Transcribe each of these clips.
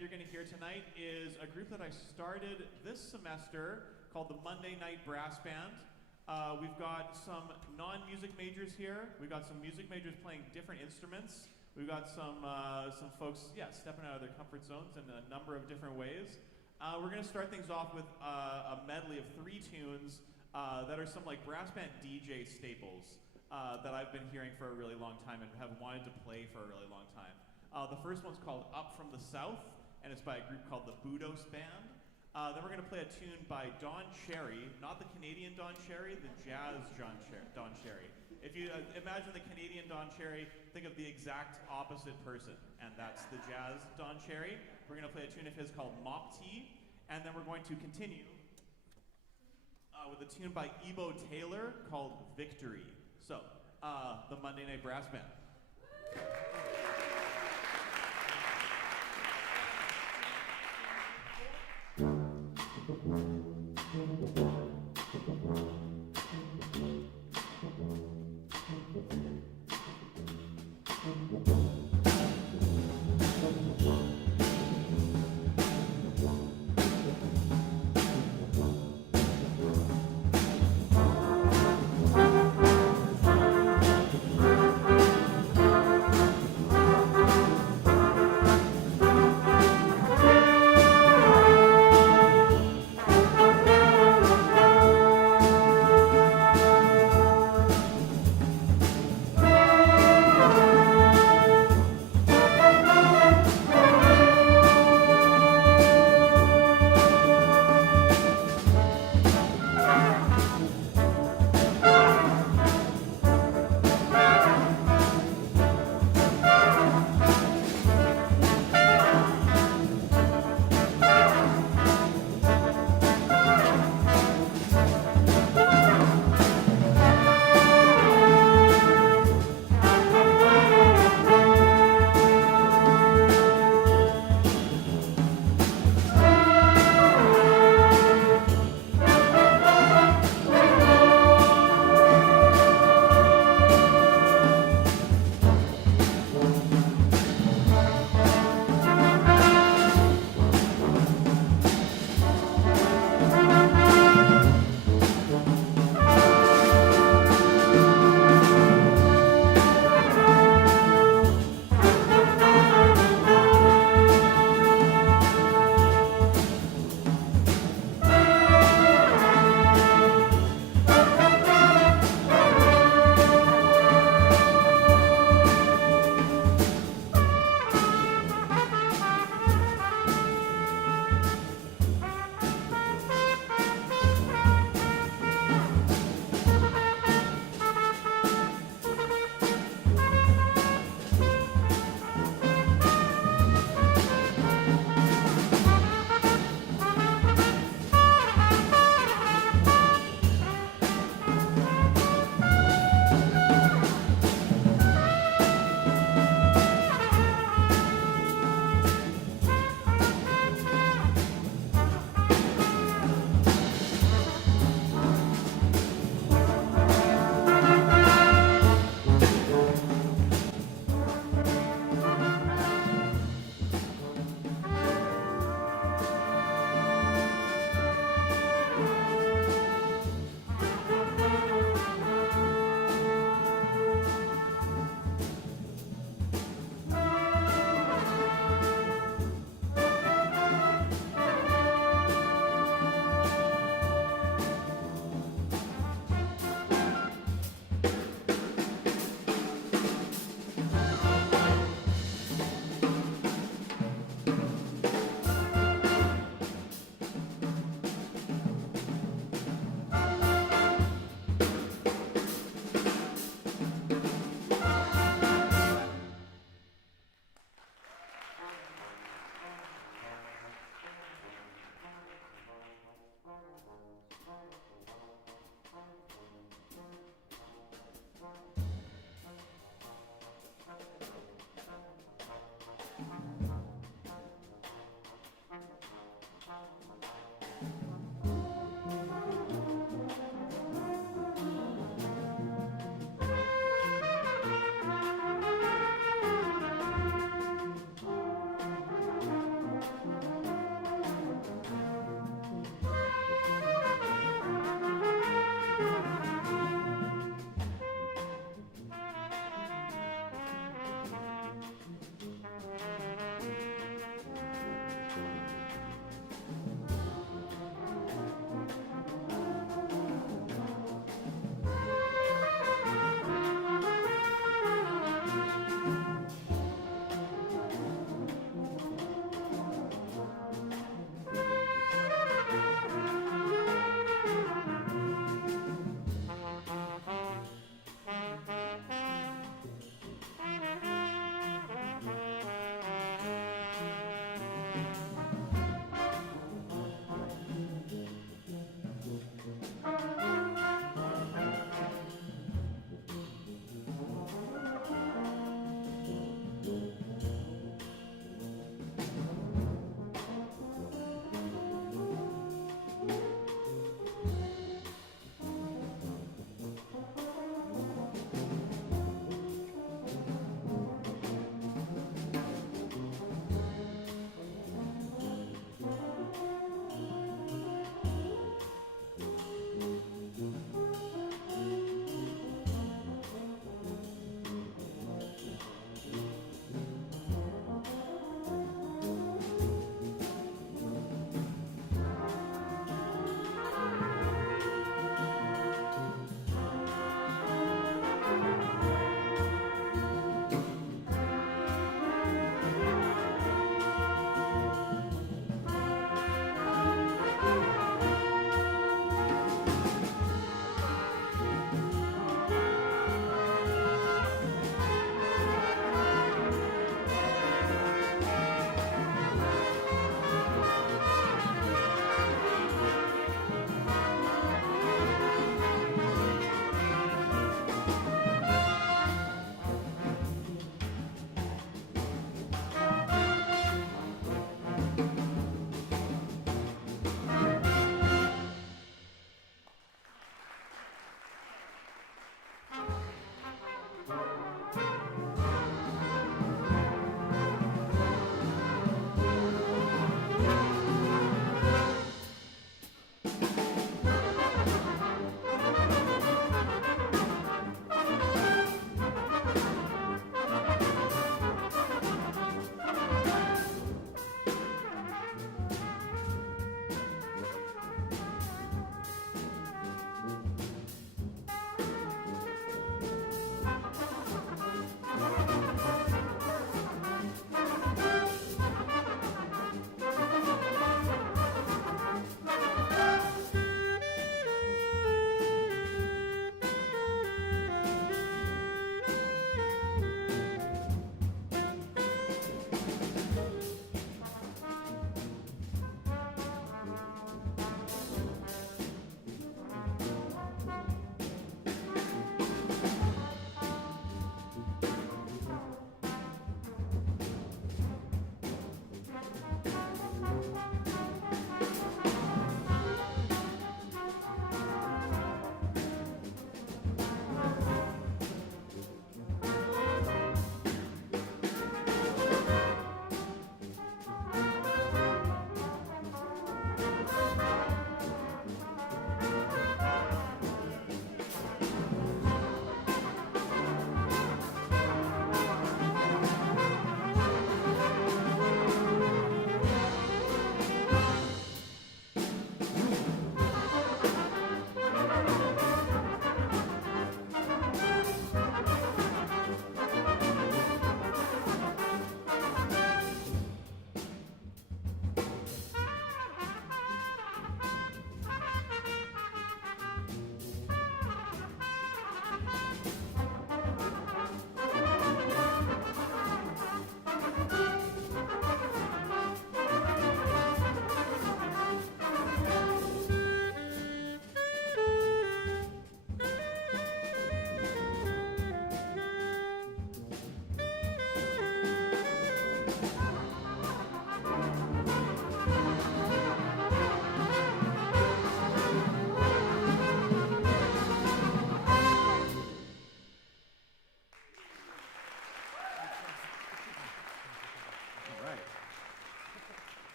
you're going to hear tonight is a group that I started this semester called the Monday Night Brass Band. We've got some non-music majors here. We've got some music majors playing different instruments. We've got some folks, stepping out of their comfort zones in a number of different ways. We're going to start things off with a medley of 3 tunes that are some like brass band DJ staples that I've been hearing for a really long time and have wanted to play for a really long time. The first one's called Up From the South, and it's by a group called the Budos Band. Then we're going to play a tune by Don Cherry, not the Canadian Don Cherry, the jazz Don Cherry. If you imagine the Canadian Don Cherry, think of the exact opposite person, and that's the jazz Don Cherry. We're going to play a tune of his called Mop Tea, and then we're going to continue with a tune by Ebo Taylor called Victory. So, the Monday Night Brass Band.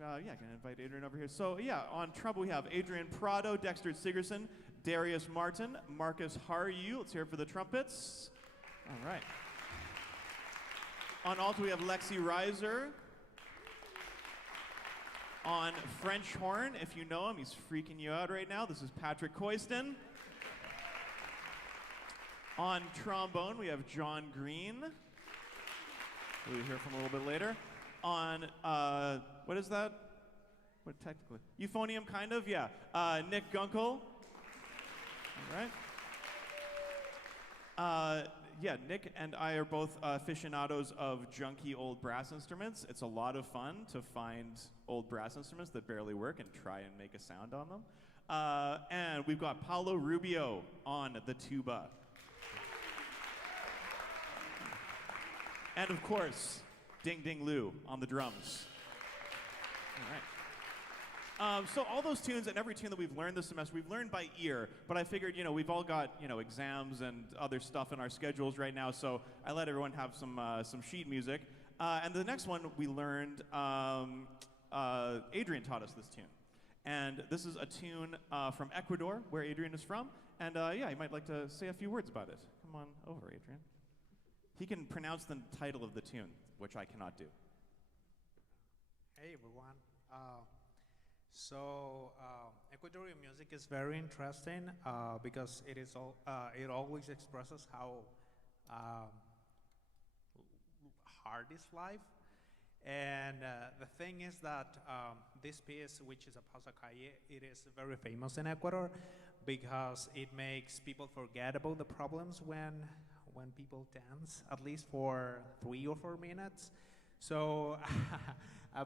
Yeah, I can invite Adrian over here. So yeah, on trumpet we have Adrian Prado, Dexter Sigerson, Darius Martin, Marcus Haryu. Let's hear it for the trumpets. All right. On alto we have Lexi Reiser. On French horn, if you know him, he's freaking you out right now. This is Patrick Coyston. On trombone, we have John Green. We'll hear from a little bit later. On, what is that? What technically? Euphonium, kind of, yeah. Nick Gunkel. All right. Yeah, Nick and I are both aficionados of junky old brass instruments. It's a lot of fun to find old brass instruments that barely work and try and make a sound on them. And we've got Paulo Rubio on the tuba. And of course, Ding Ding Lou on the drums. All right. So all those tunes and every tune that we've learned this semester, we've learned by ear, but I figured, we've all got, exams and other stuff in our schedules right now, so I let everyone have some sheet music. And the next one we learned, Adrian taught us this tune. And this is a tune from Ecuador, where Adrian is from, and yeah, he might like to say a few words about it. Come on over, Adrian. He can pronounce the title of the tune, which I cannot do. Hey everyone. Ecuadorian music is very interesting because it always expresses how hard is life. And the thing is that this piece, which is a pasacalle, it is very famous in Ecuador because it makes people forget about the problems when people dance, at least for 3 or 4 minutes. So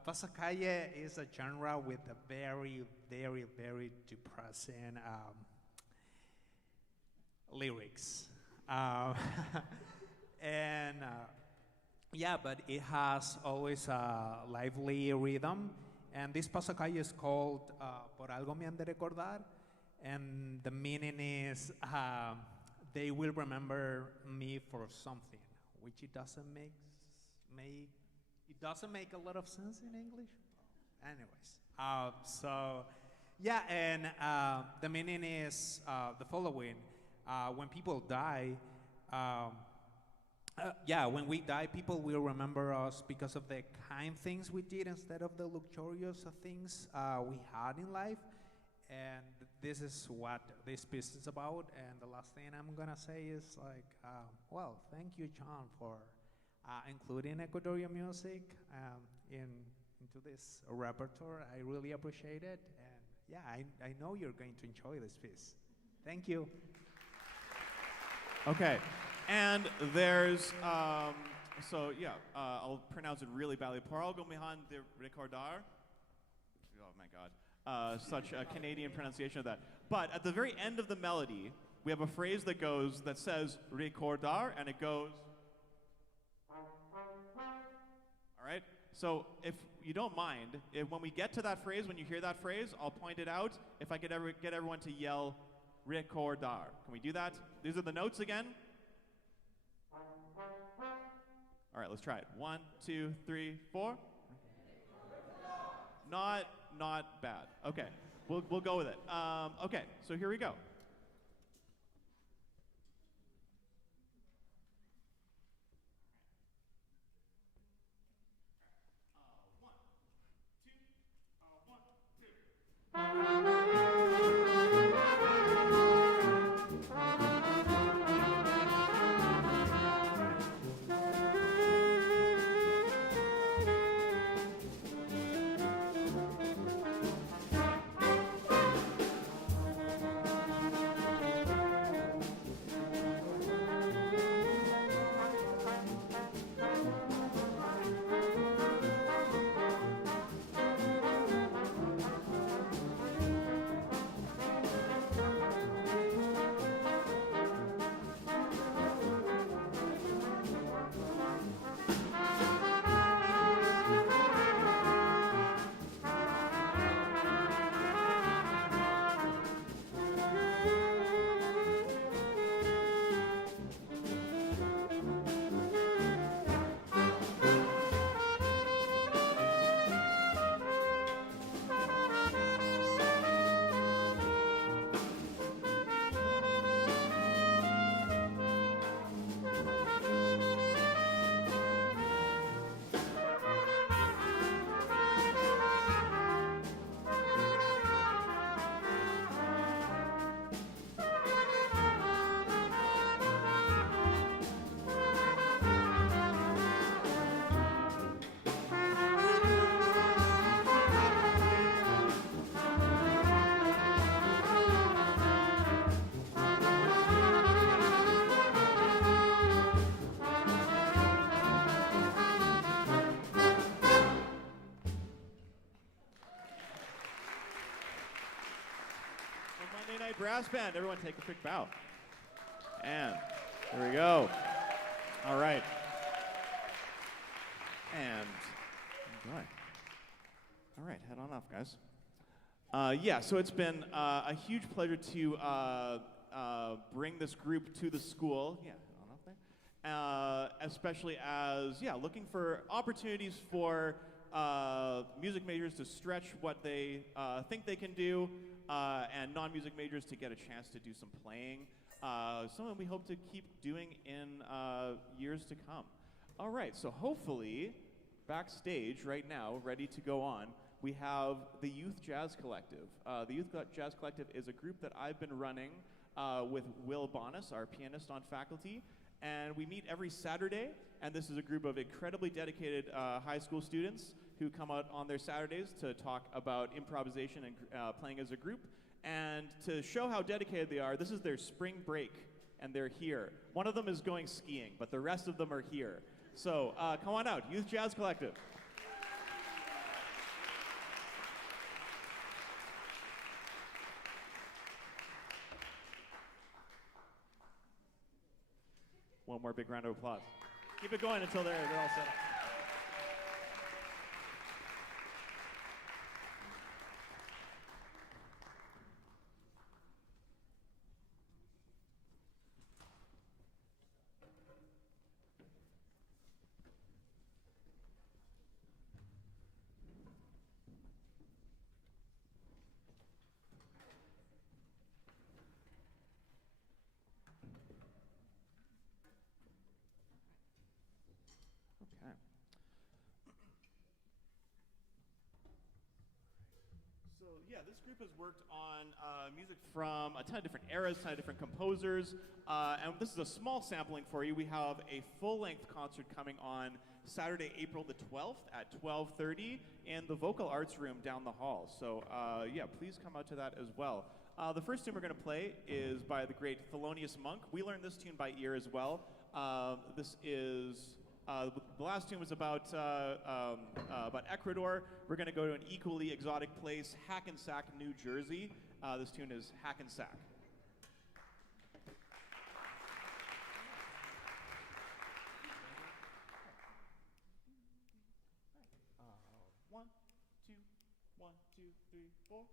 pasacalle is a genre with a very, very, very depressing lyrics. Yeah, but it has always a lively rhythm. And this pasacalle is called Por algo me han de recordar. And the meaning is they will remember me for something, which it doesn't make a lot of sense in English. Anyways, so yeah, and the meaning is the following: when people die, when we die, people will remember us because of the kind things we did instead of the luxurious things we had in life. And this is what this piece is about. And the last thing I'm gonna say is well, thank you, John, for including Ecuadorian music into this repertoire. I really appreciate it. And yeah, I know you're going to enjoy this piece. Thank you. Okay, and there's, I'll pronounce it really badly. Por algo me han de recordar. Oh my God. Such a Canadian pronunciation of that. But at the very end of the melody, we have a phrase that says recordar, and it goes. All right? So if you don't mind, when we get to that phrase, when you hear that phrase, I'll point it out. If I could ever get everyone to yell recordar. Can we do that? These are the notes again. All right, let's try it. 1, 2, 3, 4. Not bad. Okay, we'll go with it. Okay, so here we go. Brass Band. Everyone take a quick bow. And there we go. All right. And enjoy. All right, head on off, guys. Yeah, so it's been a huge pleasure to bring this group to the school. Yeah, head on off there. Especially as, yeah, looking for opportunities for music majors to stretch what they think they can do, and non-music majors to get a chance to do some playing. Something we hope to keep doing in years to come. All right, so hopefully, backstage right now, ready to go on, we have the Youth Jazz Collective. The Youth Jazz Collective is a group that I've been running with Will Bonas, our pianist on faculty, and we meet every Saturday, and this is a group of incredibly dedicated high school students who come out on their Saturdays to talk about improvisation and playing as a group. And to show how dedicated they are, this is their spring break, and they're here. One of them is going skiing, but the rest of them are here. So come on out, Youth Jazz Collective. One more big round of applause. Keep it going until they're all set up. Okay. So yeah, this group has worked on music from a ton of different eras, a ton of different composers, and this is a small sampling for you. We have a full-length concert coming on Saturday, April the 12th at 12:30 in the Vocal Arts Room down the hall. So yeah, please come out to that as well. The first tune we're going to play is by the great Thelonious Monk. We learned this tune by ear as well. This is the last tune was about Ecuador. We're going to go to an equally exotic place, Hackensack, New Jersey. This tune is Hackensack. One, two, 1, 2, 3, 4.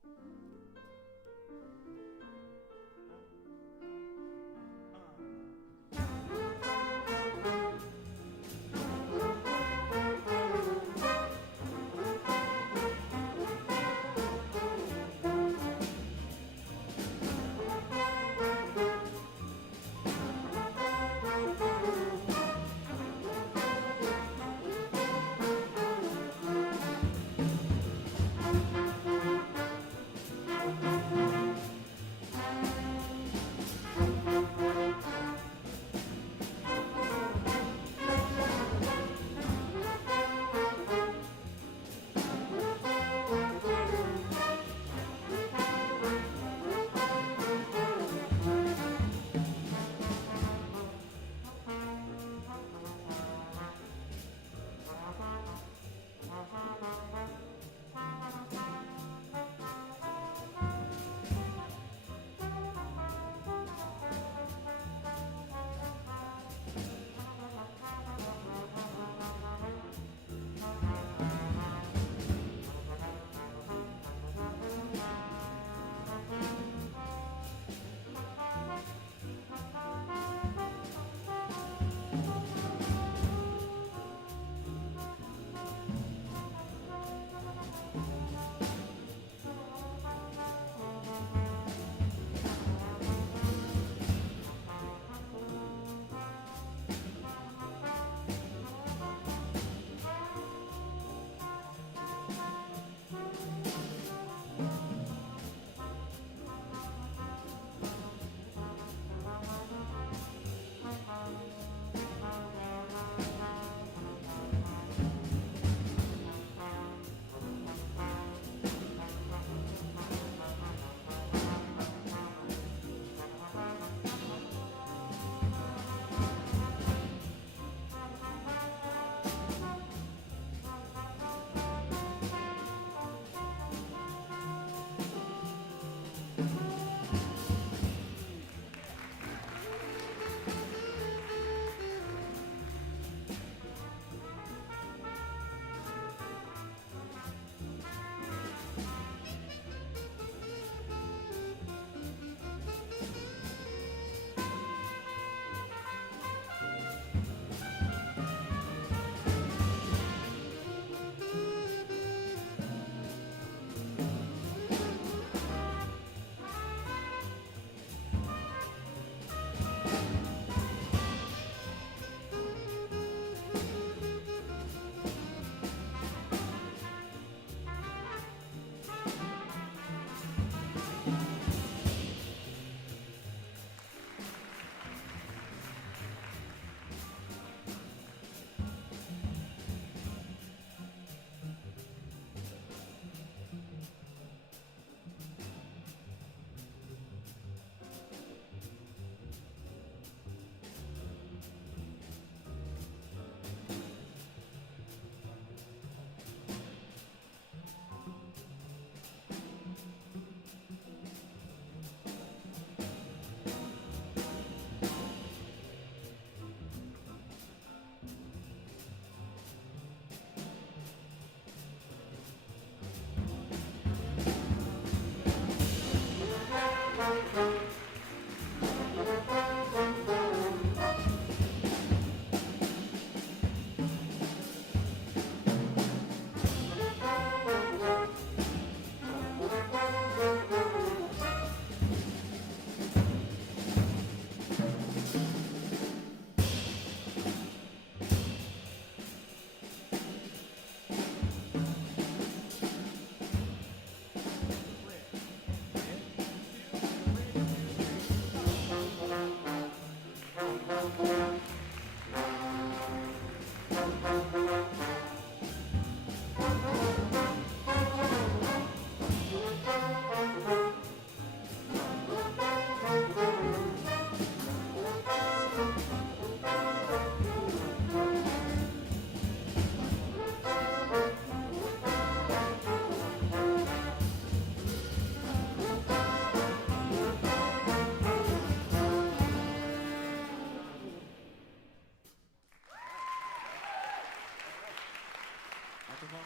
saxophone.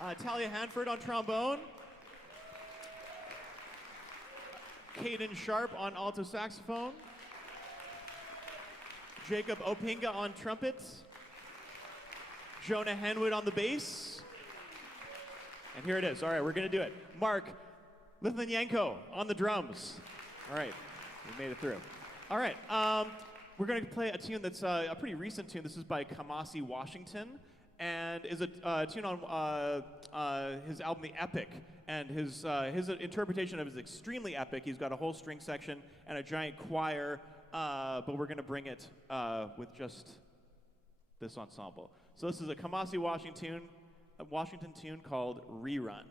All right. Talia Hanford on trombone. Caden Sharp on alto saxophone. Jacob Opinga on trumpets. Jonah Henwood on the bass. And here it is. All right, we're going to do it. Mark Litvinenko on the drums. All right, we made it through. All right, we're going to play a tune that's a pretty recent tune. This is by Kamasi Washington, and is a tune on his album The Epic. And his interpretation of it is extremely epic. He's got a whole string section and a giant choir, but we're going to bring it with just this ensemble. So this is a Kamasi Washington tune called Rerun.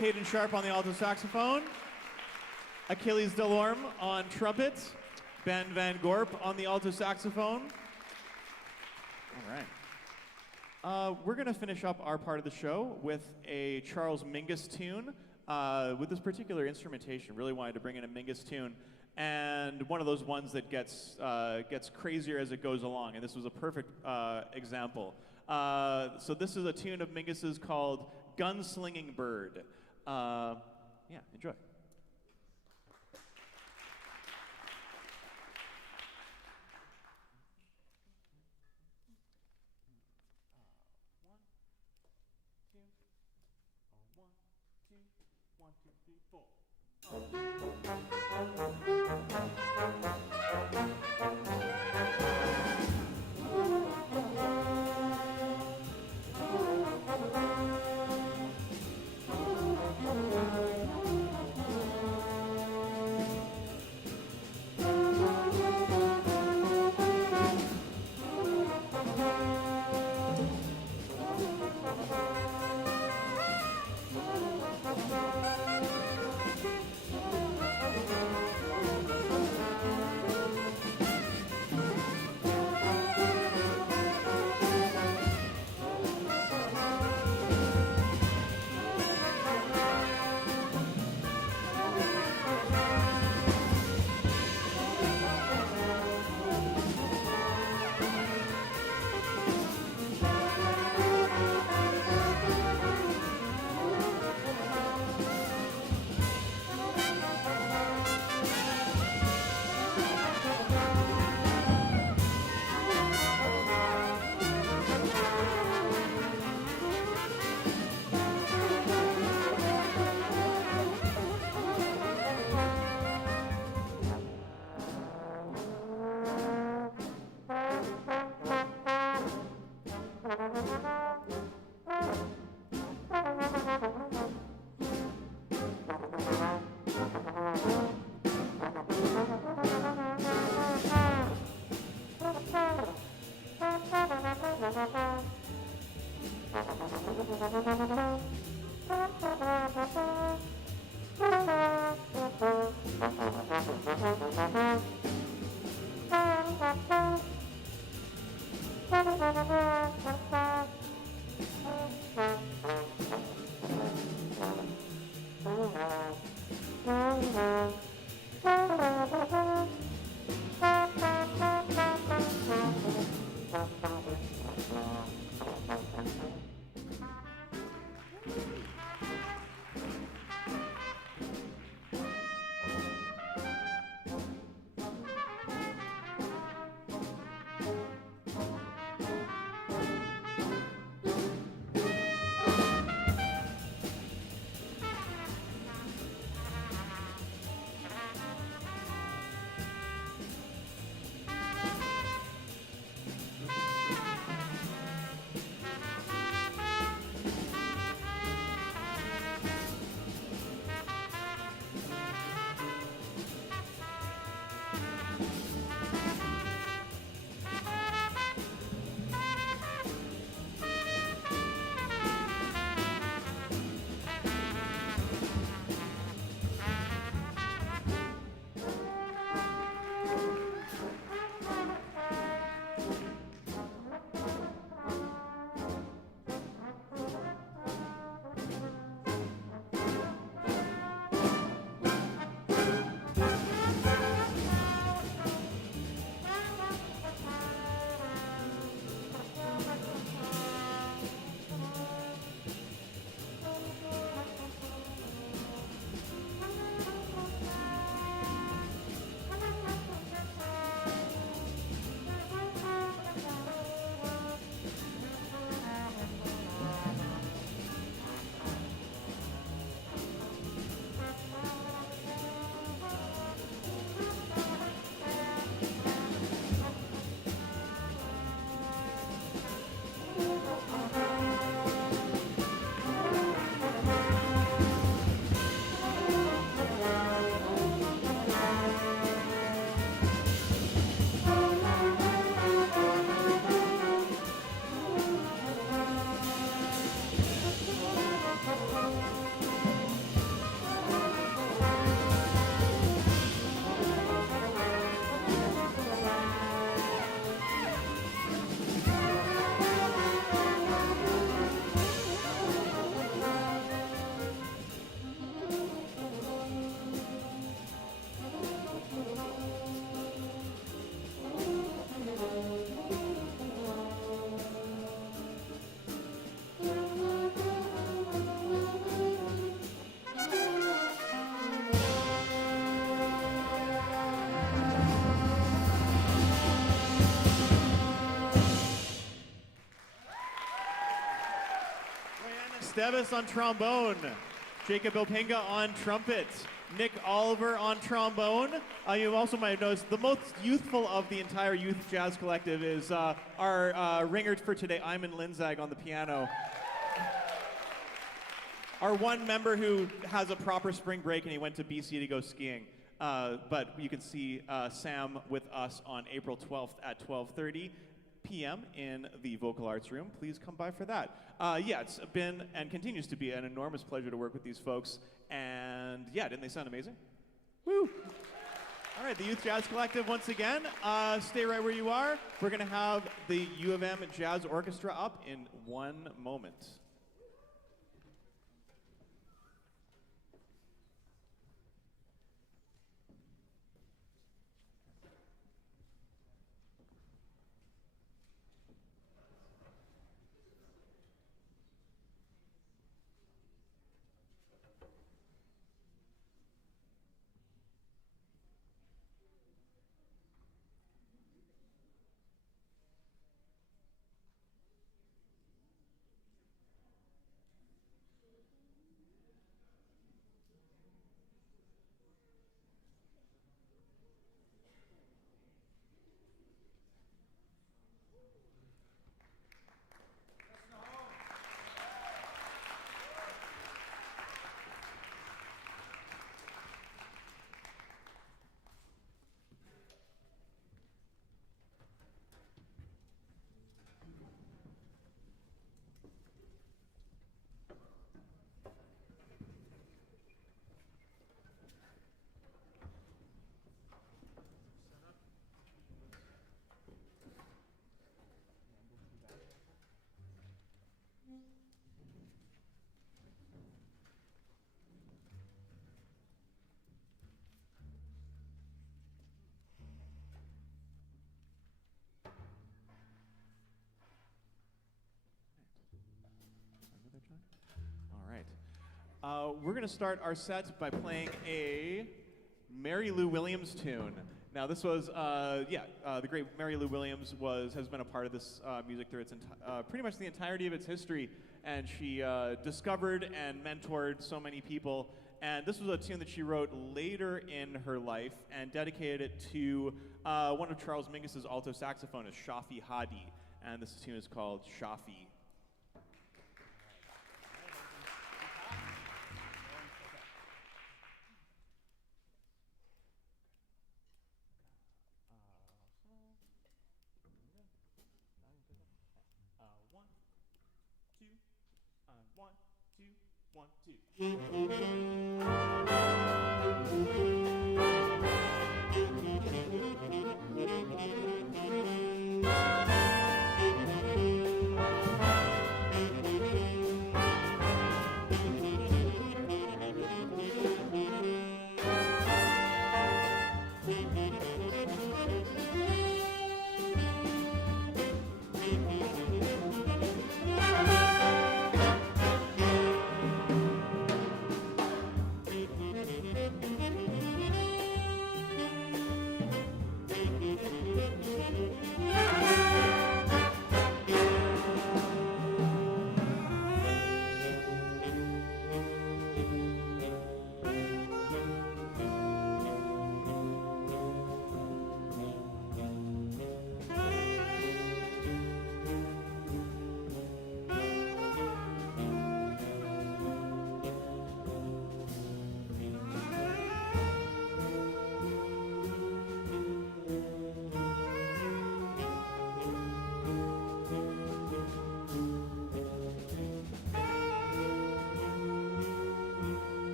Caden Sharp on the alto saxophone, Achilles Delorme on trumpet, Ben Van Gorp on the alto saxophone. All right. We're going to finish up our part of the show with a Charles Mingus tune. With this particular instrumentation, really wanted to bring in a Mingus tune, and one of those ones that gets crazier as it goes along, and this was a perfect example. So this is a tune of Mingus's called Gunslinging Bird. Yeah, enjoy. One, two, three, four. Esteves on trombone, Jacob Opinga on trumpet, Nick Oliver on trombone. You also might have noticed the most youthful of the entire Youth Jazz Collective is our ringer for today, Iman Linzag, on the piano. Our one member who has a proper spring break and he went to BC to go skiing. But you can see Sam with us on April 12th at 12:30 p.m. in the Vocal Arts Room. Please come by for that. Yeah, it's been and continues to be an enormous pleasure to work with these folks. And yeah, didn't they sound amazing? Woo! All right, the Youth Jazz Collective once again. Stay right where you are. We're going to have the U of M Jazz Orchestra up in one moment. We're going to start our set by playing a Mary Lou Williams tune. Now, this was, the great Mary Lou Williams has been a part of this music through its pretty much the entirety of its history, and she discovered and mentored so many people. And this was a tune that she wrote later in her life and dedicated it to one of Charles Mingus's alto saxophonists, Shafi Hadi. And this tune is called Shafi. One, two.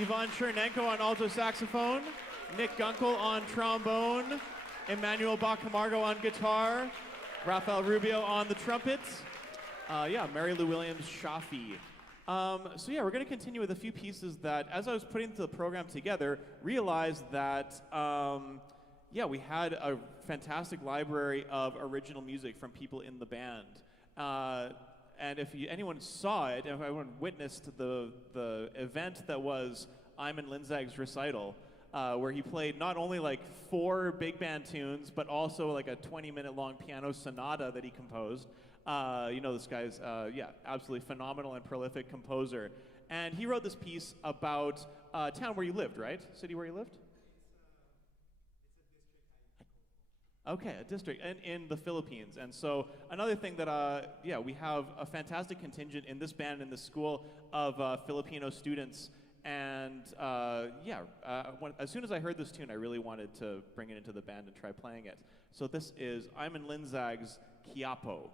Ivan Chernenko on alto saxophone, Nick Gunkel on trombone, Emmanuel Bacamargo on guitar, Rafael Rubio on the trumpets, Mary Lou Williams Shafi. We're going to continue with a few pieces that, as I was putting the program together, realized that, we had a fantastic library of original music from people in the band. And if anyone saw it, if anyone witnessed the event that was Iman Linzag's recital, where he played not only like 4 big band tunes, but also like a 20-minute long piano sonata that he composed. This guy's, absolutely phenomenal and prolific composer. And he wrote this piece about a town where you lived, right? City where you lived? Okay, a district in the Philippines. And so another thing that, we have a fantastic contingent in this band in this school of Filipino students. And as soon as I heard this tune, I really wanted to bring it into the band and try playing it. So this is Iman Linzag's Quiapo.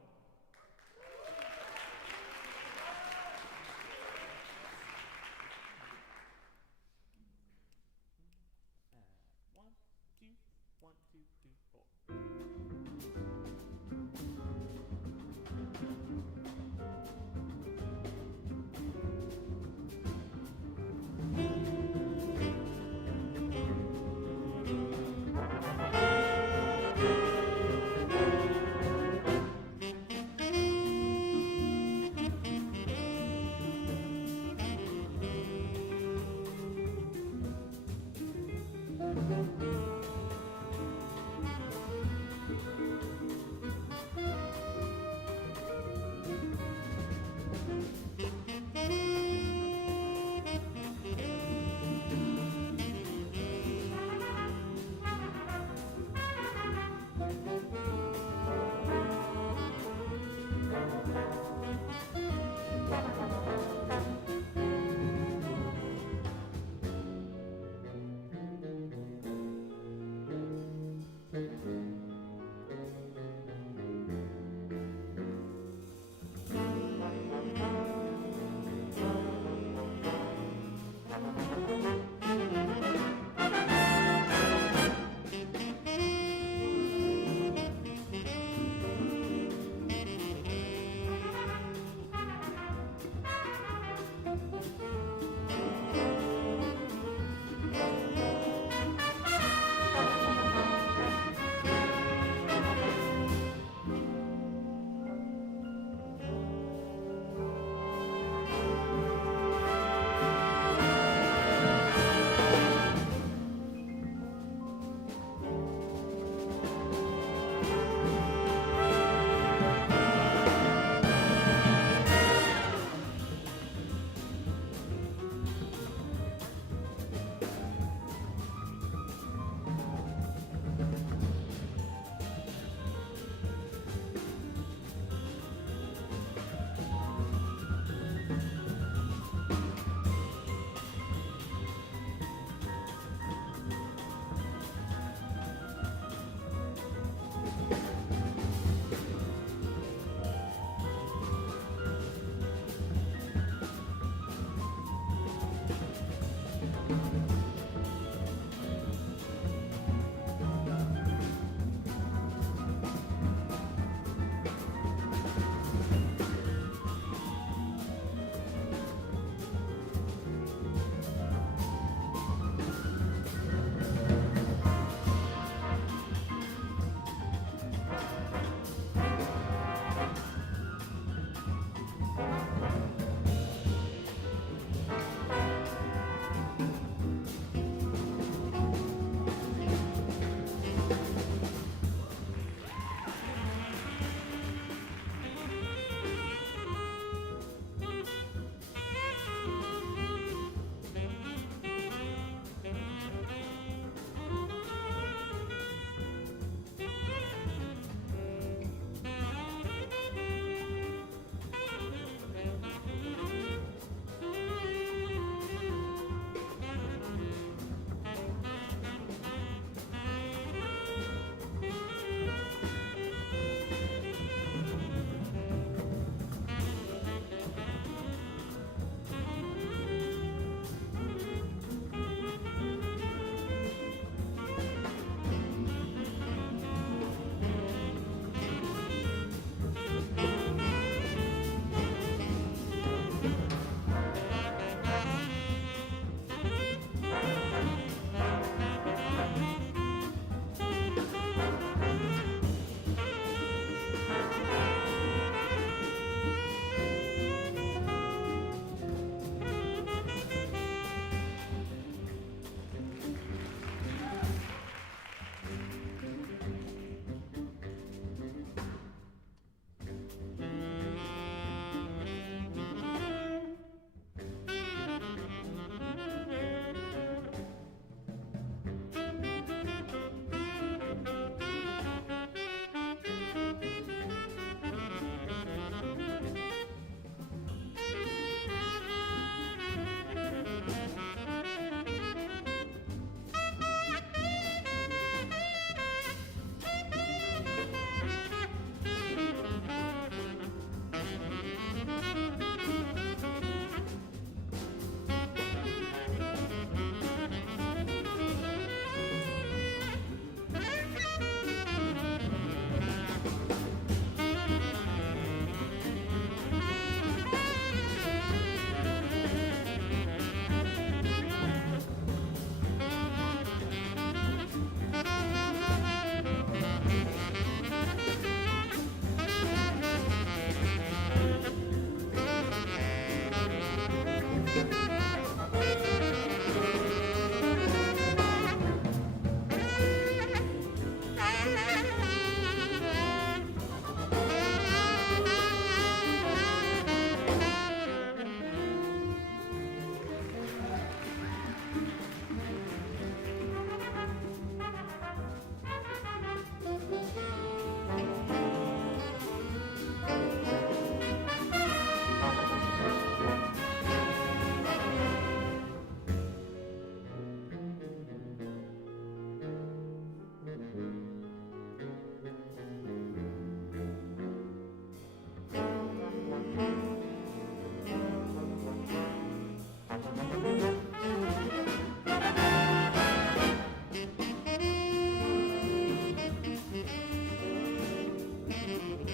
All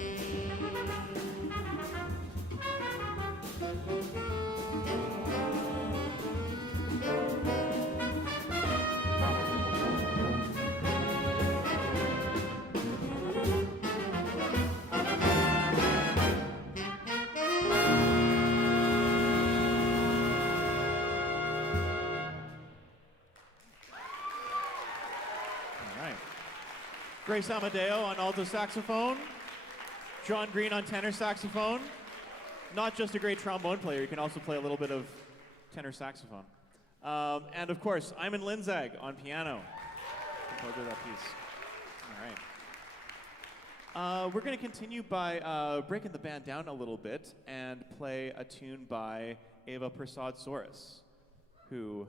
right. Grace Amadeo on alto saxophone. John Green on tenor saxophone. Not just a great trombone player, you can also play a little bit of tenor saxophone. And of course, Iman Linzag on piano. Composer of that piece. All right. We're going to continue by breaking the band down a little bit and play a tune by Ava Prasad Soros, who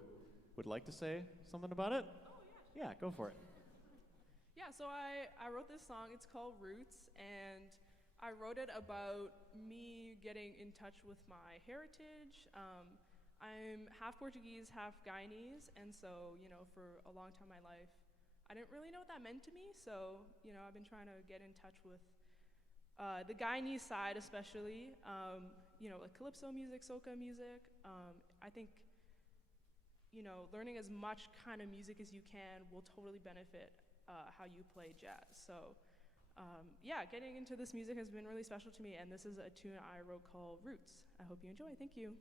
would like to say something about it? Oh, yeah. Yeah, go for it. Yeah, so I wrote this song. It's called Roots, and I wrote it about me getting in touch with my heritage. I'm half Portuguese, half Guyanese, and so, you know, for a long time in my life, I didn't really know what that meant to me, so, you know, I've been trying to get in touch with the Guyanese side especially, you know, like calypso music, soca music. I think, you know, learning as much kind of music as you can will totally benefit how you play jazz. So, yeah, getting into this music has been really special to me, and this is a tune I wrote called Roots. I hope you enjoy. Thank you.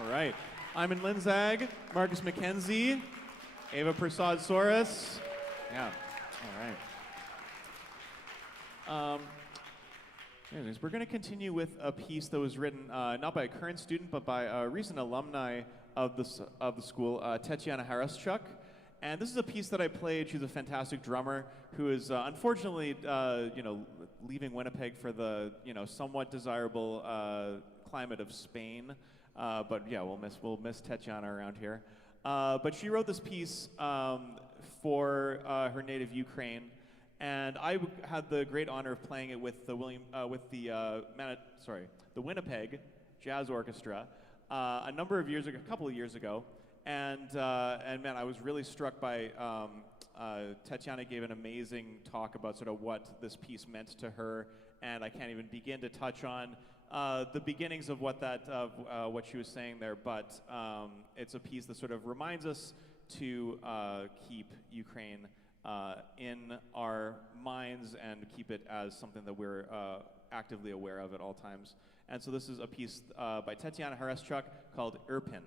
All right. Iman Linzag, Marcus McKenzie, Ava Prasad Soros. Yeah. All right. Anyways, we're going to continue with a piece that was written not by a current student, but by a recent alumni of the school, Tetiana Haraschuk. And this is a piece that I played. She's a fantastic drummer who is unfortunately, leaving Winnipeg for the, somewhat desirable climate of Spain. But yeah, we'll miss Tetiana around here. But she wrote this piece for her native Ukraine, and I had the great honor of playing it with the Winnipeg Jazz Orchestra a couple of years ago. And man, I was really struck by Tetiana gave an amazing talk about sort of what this piece meant to her, and I can't even begin to touch on the beginnings of what she was saying there. But it's a piece that sort of reminds us to keep Ukraine in our minds and keep it as something that we're actively aware of at all times. And so this is a piece by Tetiana Haraschuk called Irpin.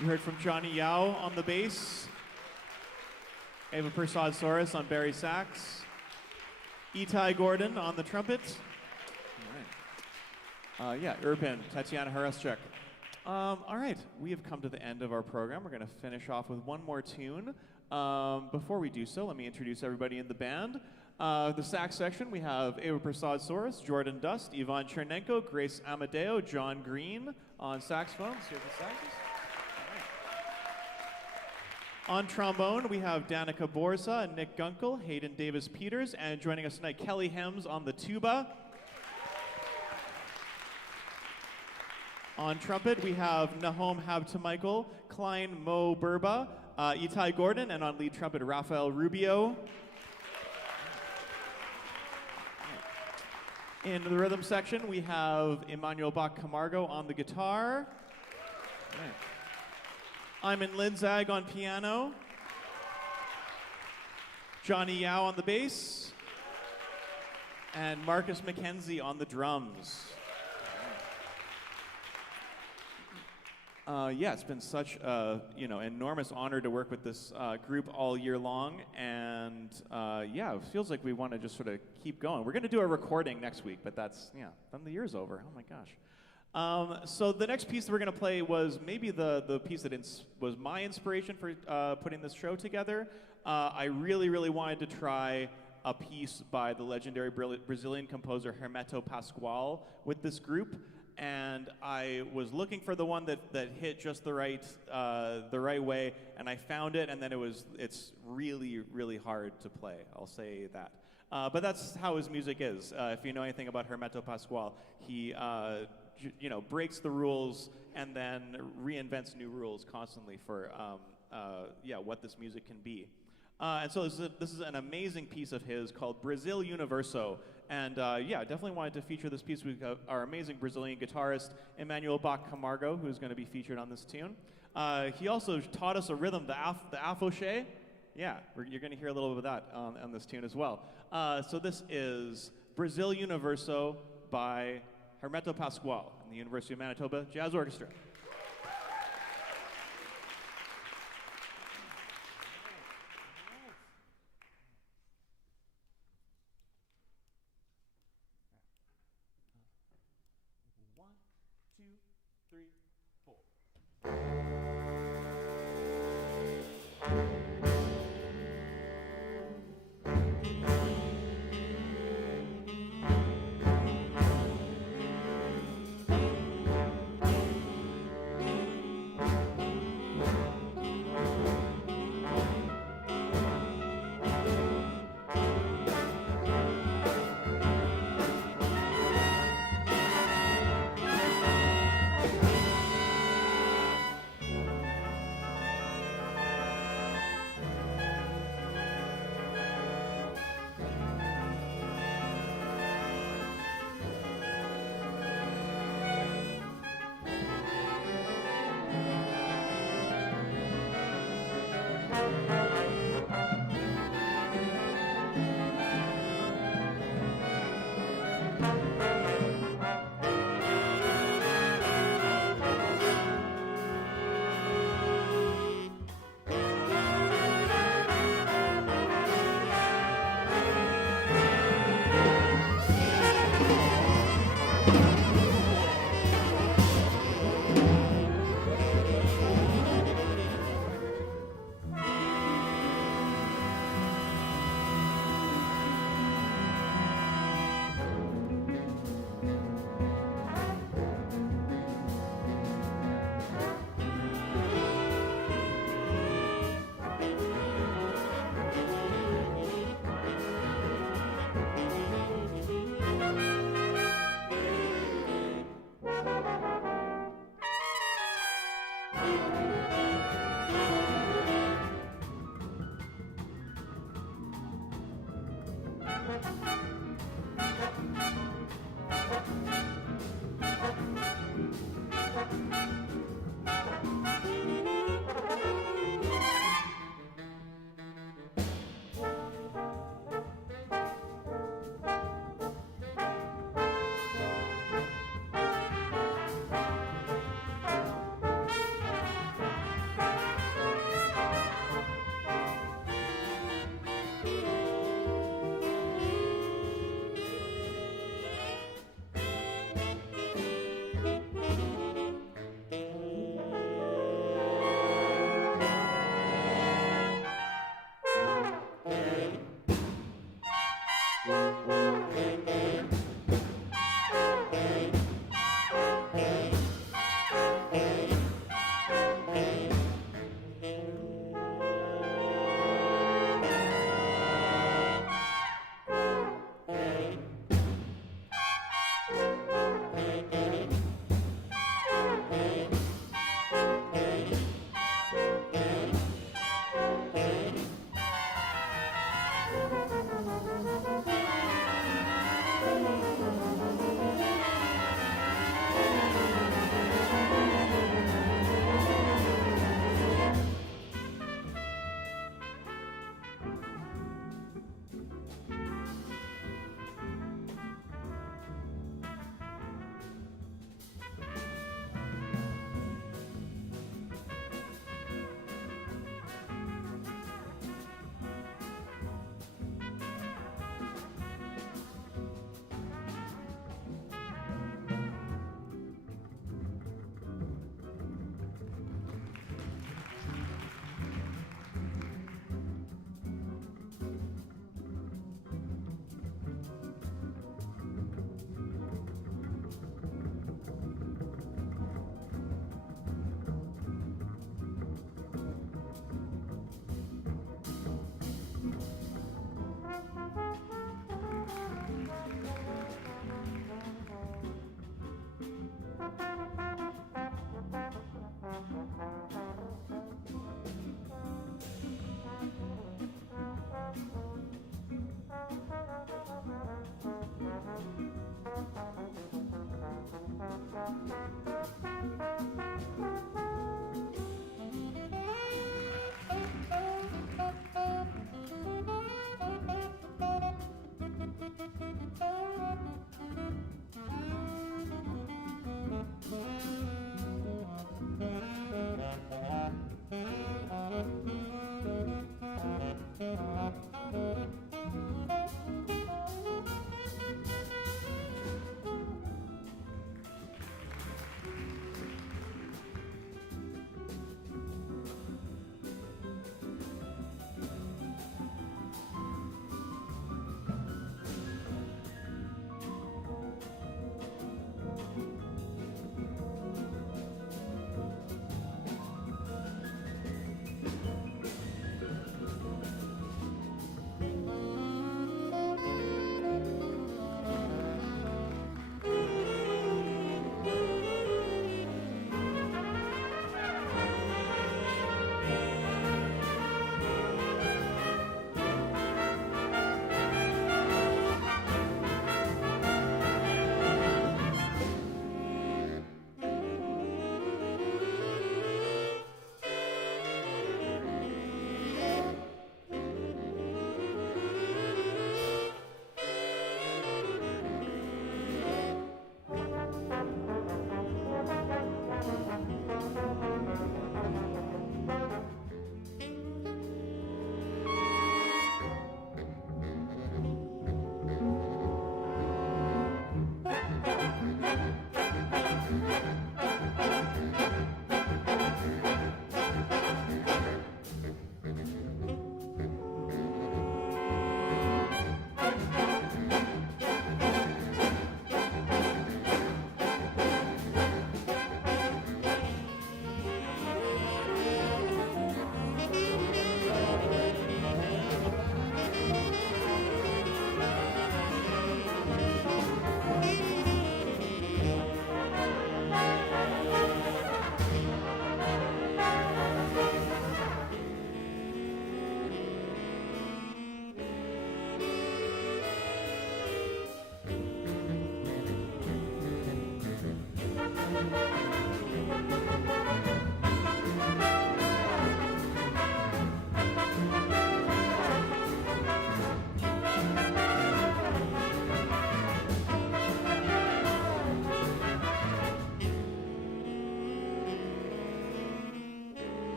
You heard from Johnny Yao on the bass, Ava Persad Soros on Barry sax, Itai Gordon on the trumpet. All right. Urban, Tatiana Haraschuk. All right, we have come to the end of our program. We're going to finish off with one more tune. Before we do so, let me introduce everybody in the band. The sax section, we have Ava Persad Soros, Jordan Dust, Ivan Chernenko, Grace Amadeo, John Green on saxophone. See the saxes. On trombone, we have Danica Borza, Nick Gunkel, Hayden Davis-Peters, and joining us tonight, Kelly Hems on the tuba. On trumpet, we have Nahom Habtamichael, Klein Mo Burba, Itai Gordon, and on lead trumpet, Rafael Rubio. In the rhythm section, we have Emmanuel Bach Camargo on the guitar. Iman Linzag on piano. Johnny Yao on the bass. And Marcus McKenzie on the drums. It's been such a enormous honor to work with this group all year long, and it feels like we want to just sort of keep going. We're going to do a recording next week, but then the year's over. Oh my gosh. So the next piece that we're going to play was maybe the piece that was my inspiration for putting this show together. I really, really wanted to try a piece by the legendary Brazilian composer Hermeto Pascoal with this group, and I was looking for the one that hit just the right way, and I found it, and then it's really, really hard to play. I'll say that. But that's how his music is. If you know anything about Hermeto Pascoal, he breaks the rules and then reinvents new rules constantly for what this music can be. And so this is an amazing piece of his called Brazil Universo. And definitely wanted to feature this piece with our amazing Brazilian guitarist, Emmanuel Bach Camargo, who's going to be featured on this tune. He also taught us a rhythm, the afoché. Yeah, you're going to hear a little bit of that on this tune as well. So this is Brazil Universo by Hermeto Pascoal and the University of Manitoba Jazz Orchestra. 3, 4.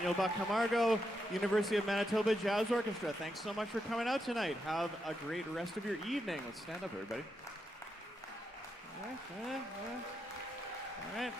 Daniel Buck-Camargo, University of Manitoba Jazz Orchestra. Thanks so much for coming out tonight. Have a great rest of your evening. Let's stand up, everybody. All right.